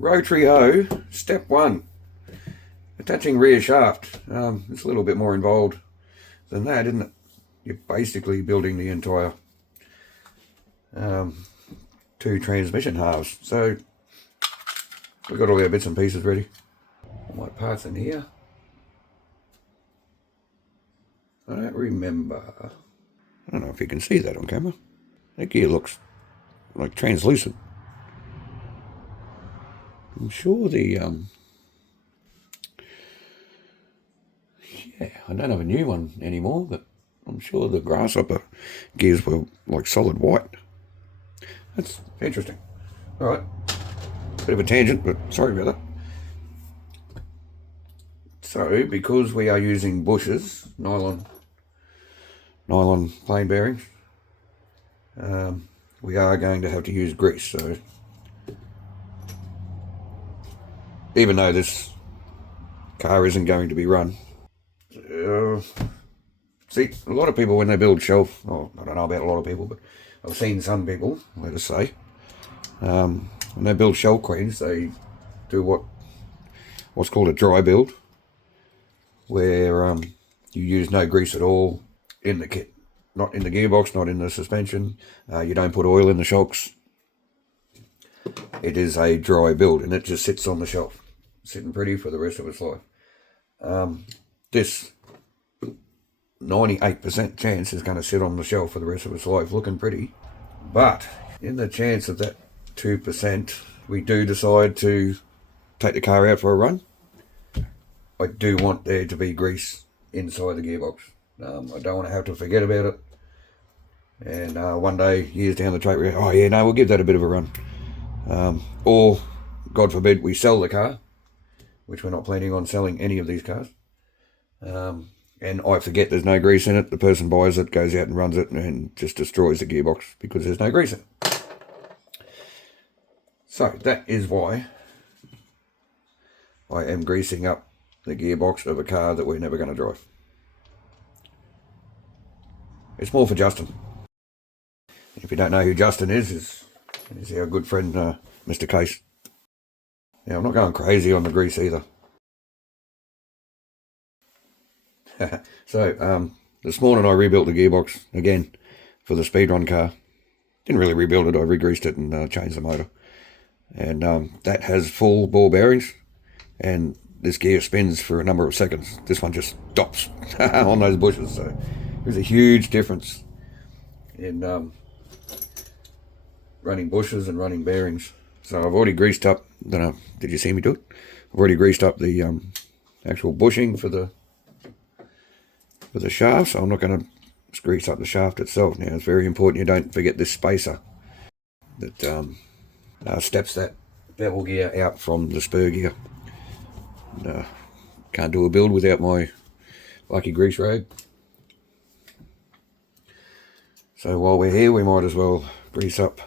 Rotary hoe, step 1. Attaching rear shaft. It's a little bit more involved than that, isn't it? You're basically building the entire 2 transmission halves. So we've got all our bits and pieces ready. All my parts in here. I don't remember. I don't know if you can see that on camera. That gear looks like translucent. I'm sure the yeah, I don't have a new one anymore, but I'm sure the grasshopper gears were like solid white. That's interesting. All right, bit of a tangent, but sorry about that. So, because we are using bushes, nylon plain bearings, we are going to have to use grease. So, even though this car isn't going to be run, see, a lot of people when they build shelf, oh, I don't know about a lot of people, but I've seen some people, let us say, when they build shelf queens, they do what's called a dry build, where you use no grease at all in the kit. Not in the gearbox, not in the suspension. You don't put oil in the shocks. It is a dry build, and it just sits on the shelf, sitting pretty for the rest of its life. This 98% chance is going to sit on the shelf for the rest of its life looking pretty. But in the chance of that 2%, we do decide to take the car out for a run, I do want there to be grease inside the gearbox. I don't want to have to forget about it. And one day, years down the track, oh yeah, no, we'll give that a bit of a run. Or, God forbid, we sell the car, which we're not planning on selling any of these cars. And I forget there's no grease in it. The person buys it, goes out and runs it, and just destroys the gearbox because there's no grease in it. So that is why I am greasing up the gearbox of a car that we're never going to drive. It's more for Justin. If you don't know who Justin is our good friend, Mr. Case. Yeah, I'm not going crazy on the grease either. So, this morning I rebuilt the gearbox again for the speedrun car. Didn't really rebuild it, I re-greased it and changed the motor. And that has full ball bearings, and this gear spins for a number of seconds. This one just stops on those bushes. So there's a huge difference in running bushes and running bearings. So I've already greased up, don't know, did you see me do it? I've already greased up the actual bushing for the shaft, so I'm not going to grease up the shaft itself. Now it's very important you don't forget this spacer that steps that bevel gear out from the spur gear. Can't do a build without my lucky grease rag. So while we're here, we might as well grease up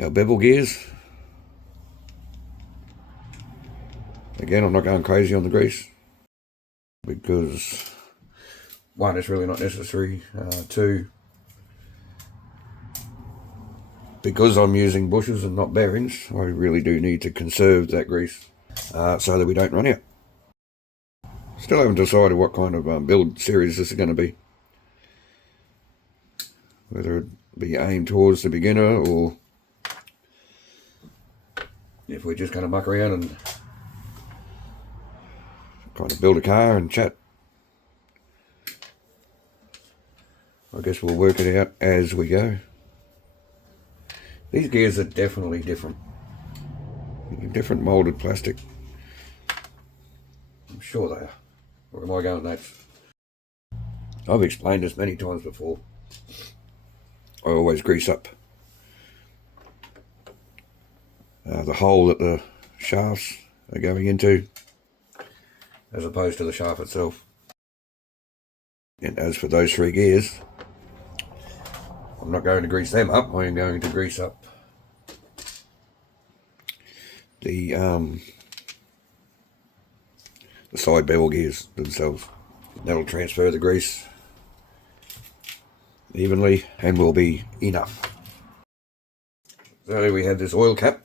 our bevel gears. Again, I'm not going crazy on the grease because 1, it's really not necessary. 2, because I'm using bushes and not bearings, I really do need to conserve that grease so that we don't run out. Still haven't decided what kind of build series this is going to be. Whether it be aimed towards the beginner or if we're just going to muck around and kind of build a car and chat. I guess we'll work it out as we go. These gears are definitely different. Different moulded plastic. I'm sure they are. Or am I going nuts? I've explained this many times before. I always grease up the hole that the shafts are going into, as opposed to the shaft itself. And as for those 3 gears, I'm not going to grease them up. I am going to grease up the side bevel gears themselves. That'll transfer the grease evenly and will be enough. So we have this oil cap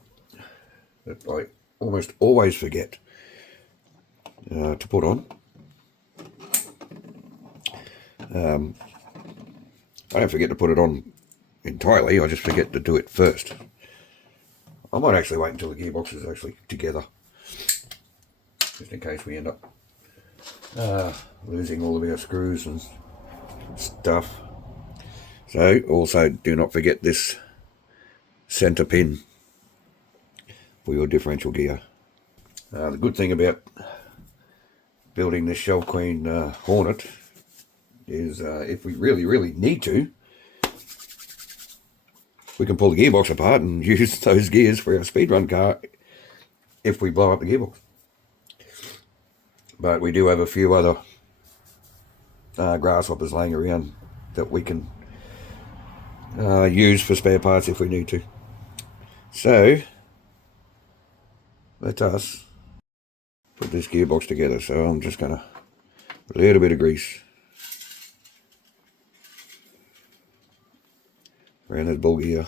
that I almost always forget to put on. I don't forget to put it on entirely, I just forget to do it first. I might actually wait until the gearbox is actually together, just in case we end up losing all of our screws and stuff. So also do not forget this center pin for your differential gear. The good thing about building this Shelf Queen Hornet is if we really need to, we can pull the gearbox apart and use those gears for our speedrun car if we blow up the gearbox. But we do have a few other grasshoppers laying around that we can use for spare parts if we need to. So let us put this gearbox together. So I'm just gonna put a little bit of grease around this ball gear.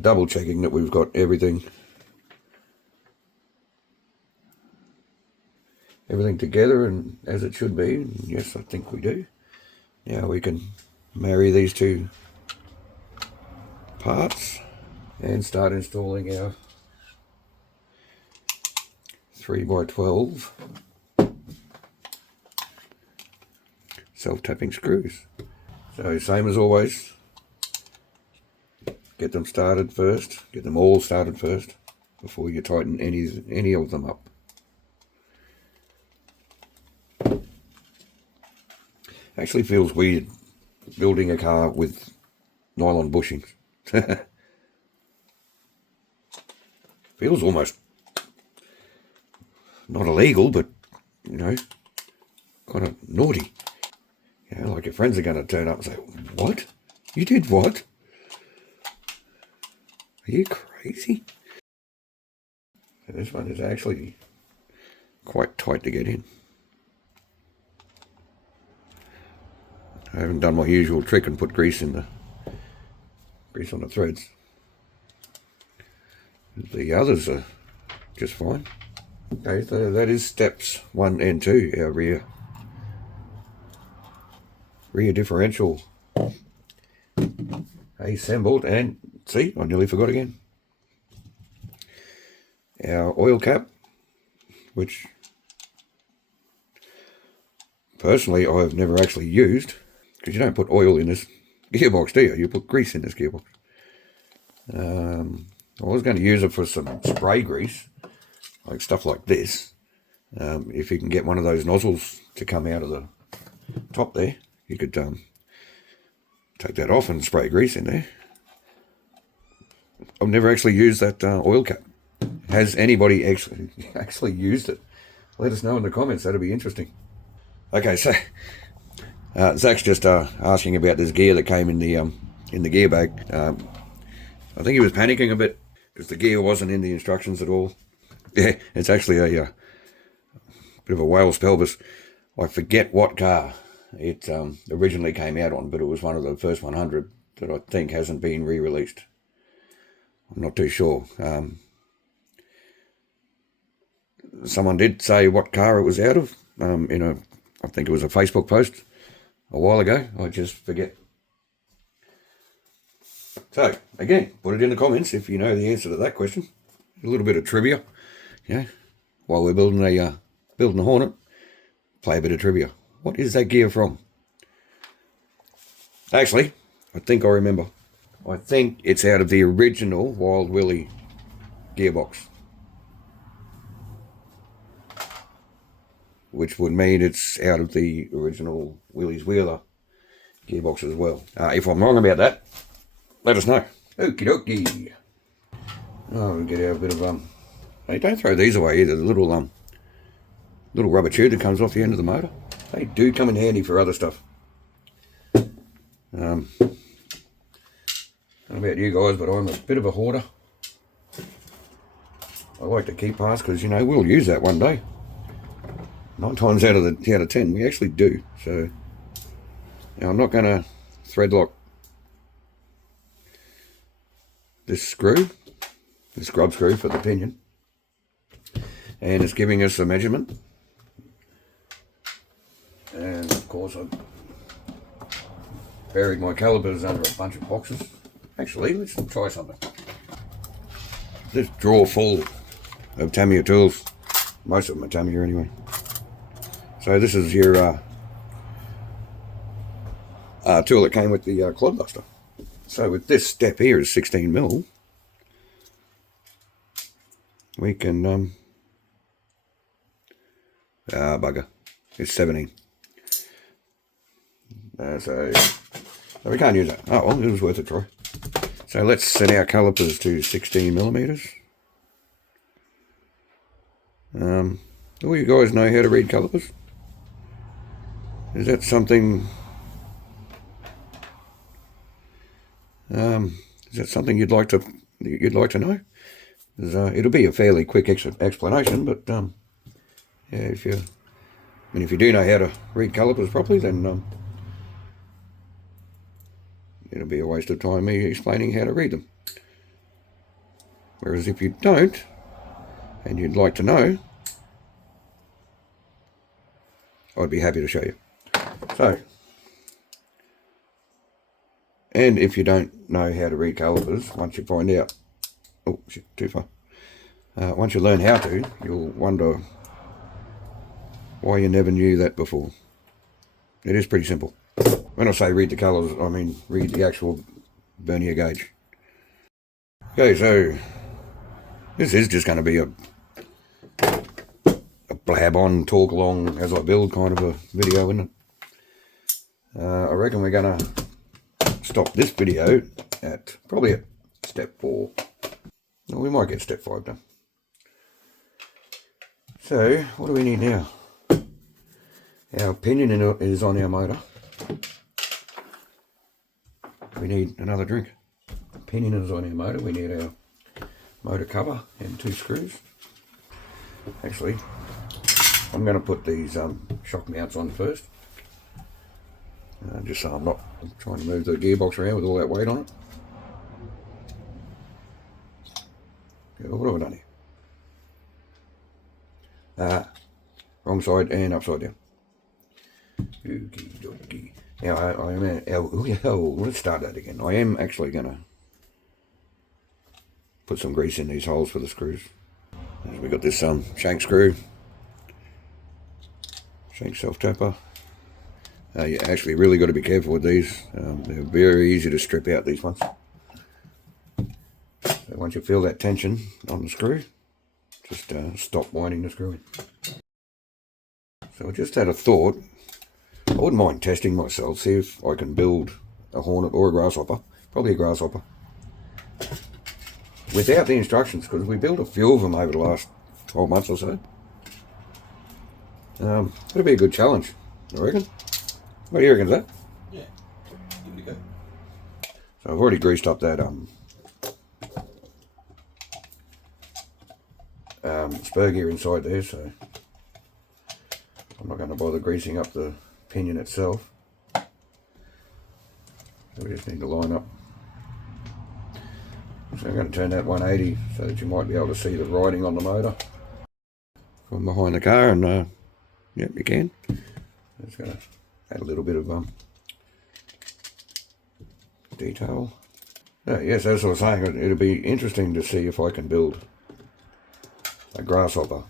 Double checking that we've got everything together and as it should be. And yes, I think we do. Now we can marry these two parts and start installing our 3x12 self-tapping screws. So same as always, get them started first, get them all started first before you tighten any of them up. Actually feels weird building a car with nylon bushings. Feels almost not illegal, but you know, kind of naughty. You know, like your friends are going to turn up and say, "What? You did what? Are you crazy?" So this one is actually quite tight to get in. I haven't done my usual trick and put grease on the threads. The others are just fine. Okay, so that is steps 1 and 2, our rear differential assembled. And see, I nearly forgot again. Our oil cap, which personally I've never actually used, because you don't put oil in this gearbox, do you? You put grease in this gearbox. I was going to use it for some spray grease, like stuff like this. If you can get one of those nozzles to come out of the top there, you could take that off and spray grease in there. I've never actually used that oil cap. Has anybody actually used it? Let us know in the comments, that'd be interesting. Okay, so Zach's just asking about this gear that came in the gear bag. I think he was panicking a bit because the gear wasn't in the instructions at all. Yeah, it's actually a bit of a whale's pelvis. I forget what car it originally came out on, but it was one of the first 100 that I think hasn't been re-released. I'm not too sure. Someone did say what car it was out of. I think it was a Facebook post a while ago. I just forget. So again, put it in the comments if you know the answer to that question. A little bit of trivia, while we're building a Hornet, play a bit of trivia. What is that gear from? Actually, I think I remember. I think it's out of the original Wild Willie gearbox, which would mean it's out of the original Willie's Wheeler gearbox as well. If I'm wrong about that, let us know. Okie dokie. Oh, we'll get out a bit of hey, don't throw these away either. The little rubber tube that comes off the end of the motor. They do come in handy for other stuff. I don't know about you guys, but I'm a bit of a hoarder. I like to keep parts because, we'll use that one day. 9 times out of 10, we actually do. So, now I'm not going to thread lock this screw, this grub screw for the pinion, and it's giving us a measurement. And of course I've buried my calipers under a bunch of boxes. Actually, let's try something. This drawer full of Tamiya tools. Most of them are Tamiya anyway. So this is your tool that came with the clodbuster. So with this step here is 16mm. We can bugger. It's 17. So we can't use that. Oh well, it was worth a try. So let's set our calipers to 16mm. Do you guys know how to read calipers? Is that something? You'd like to know? It'll be a fairly quick explanation, but yeah, if you do know how to read calipers properly, then it'll be a waste of time me explaining how to read them. Whereas if you don't, and you'd like to know, I'd be happy to show you. So, and if you don't know how to read calipers, once you find out, oh shit, too far. Once you learn how to, you'll wonder why you never knew that before. It is pretty simple. When I say read the colours, I mean read the actual vernier gauge. Okay, so this is just going to be a blab on, talk along as I build kind of a video, isn't it? I reckon we're going to stop this video at probably at step 4. Well, we might get step 5 done. So what do we need now? Our pinion is on our motor. We need another drink. Pinion is on our motor. We need our motor cover and 2 screws. Actually, I'm going to put these shock mounts on first. Just so I'm not trying to move the gearbox around with all that weight on it. Yeah, what have I done here? Wrong side and upside down. Okie dokie. Now let's start that again. I am actually going to put some grease in these holes for the screws. We got this shank screw, shank self-tapper. You actually really got to be careful with these. They're very easy to strip out, these ones. So once you feel that tension on the screw, just stop winding the screw in. So I just had a thought. I wouldn't mind testing myself, see if I can build a Hornet or a grasshopper, probably a grasshopper, without the instructions, because we built a few of them over the last 12 months or so. It'll be a good challenge, I reckon. What do you reckon, Zach? Yeah, give it a go. So I've already greased up that spur gear inside there, so I'm not going to bother greasing up the pinion itself. So we just need to line up. So I'm going to turn that 180 so that you might be able to see the writing on the motor from behind the car, and yep, you can. Just going to add a little bit of detail. Yes, as I was saying, it'll be interesting to see if I can build a grasshopper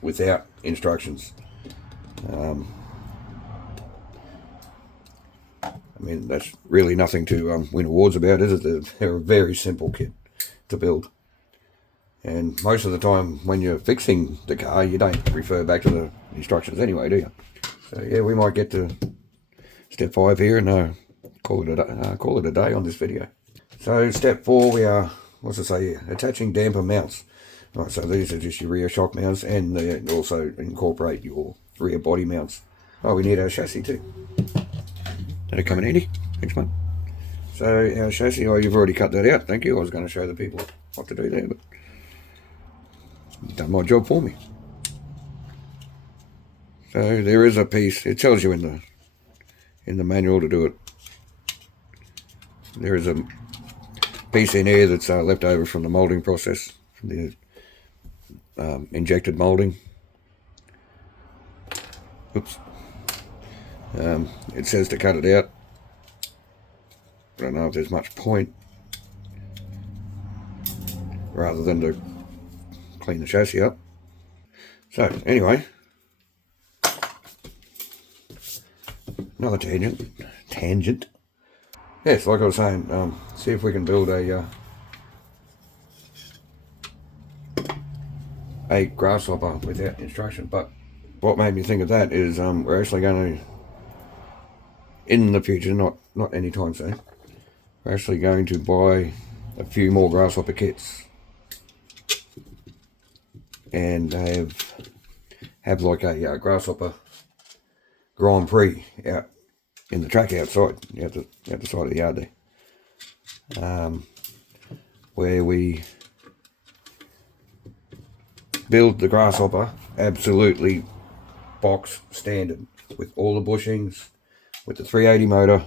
without instructions. I mean, that's really nothing to win awards about, is it? They're a very simple kit to build. And most of the time when you're fixing the car, you don't refer back to the instructions anyway, do you? So yeah, we might get to step 5 here and call it a day on this video. So step 4, we are, what's it say here? Attaching damper mounts. Right, so these are just your rear shock mounts, and they also incorporate your rear body mounts. Oh, we need our chassis too. That'll come in handy. Thanks, mate. So our chassis, oh, you've already cut that out. Thank you. I was going to show the people what to do there, but you've done my job for me. So there is a piece. It tells you in the manual to do it. There is a piece in here that's left over from the moulding process, from the injected moulding. Oops. It says to cut it out. I don't know if there's much point, rather than to clean the chassis up. So anyway, another tangent. Yes, like I was saying, see if we can build a grasshopper without instruction. But what made me think of that is we're actually going to, in the future, not anytime soon, we're actually going to buy a few more grasshopper kits and have like a grasshopper Grand Prix out in the track outside, out the side of the yard there, where we build the grasshopper absolutely box standard with all the bushings, with the 380 motor.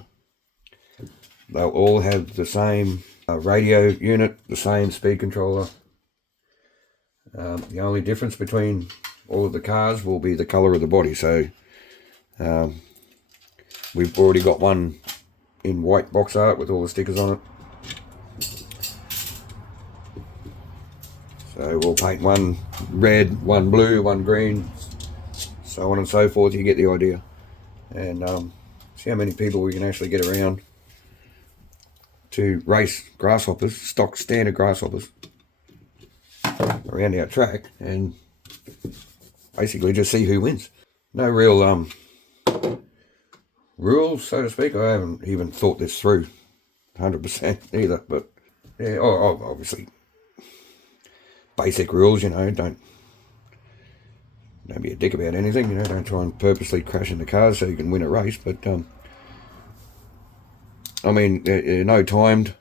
They'll all have the same radio unit, the same speed controller. The only difference between all of the cars will be the colour of the body. So we've already got one in white box art with all the stickers on it. So we'll paint one red, one blue, one green, so on and so forth. You get the idea. And see how many people we can actually get around to race grasshoppers, stock standard grasshoppers, around our track, and basically just see who wins. No real rules, so to speak. I haven't even thought this through 100% either, but yeah, obviously basic rules, you know, don't be a dick about anything, you know, don't try and purposely crash into cars so you can win a race. But I mean, no timed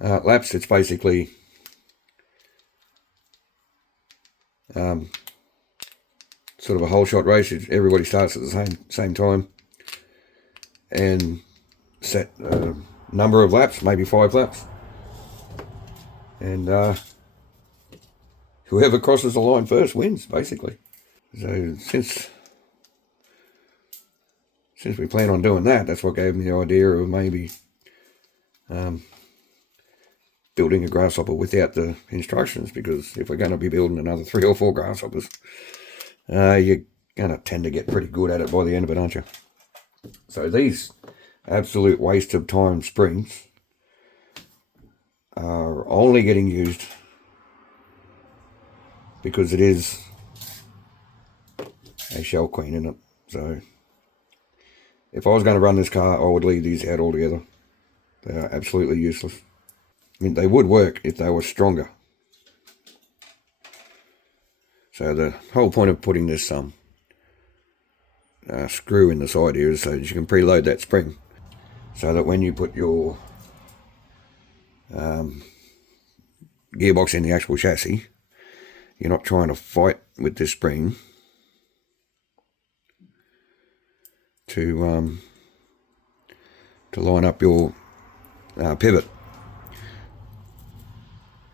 laps. It's basically sort of a whole shot race. Everybody starts at the same time and set a number of laps, maybe 5 laps, and whoever crosses the line first wins, basically. So since we plan on doing that, that's what gave me the idea of maybe building a grasshopper without the instructions, because if we're going to be building another 3 or 4 grasshoppers, you're going to tend to get pretty good at it by the end of it, aren't you? So these absolute waste of time springs are only getting used because it is a shell queen in it. So if I was going to run this car, I would leave these out altogether. They are absolutely useless. I mean, they would work if they were stronger. So the whole point of putting this screw in the side here is so that you can preload that spring, so that when you put your gearbox in the actual chassis, you're not trying to fight with this spring to line up your pivot.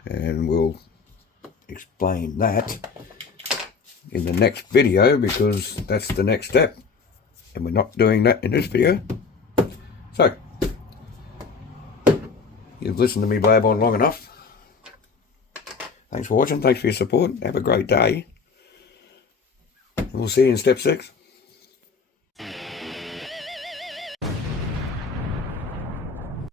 And we'll explain that in the next video, because that's the next step, and we're not doing that in this video. So you've listened to me blab on long enough. Thanks for watching, thanks for your support, have a great day, and we'll see you in step 6.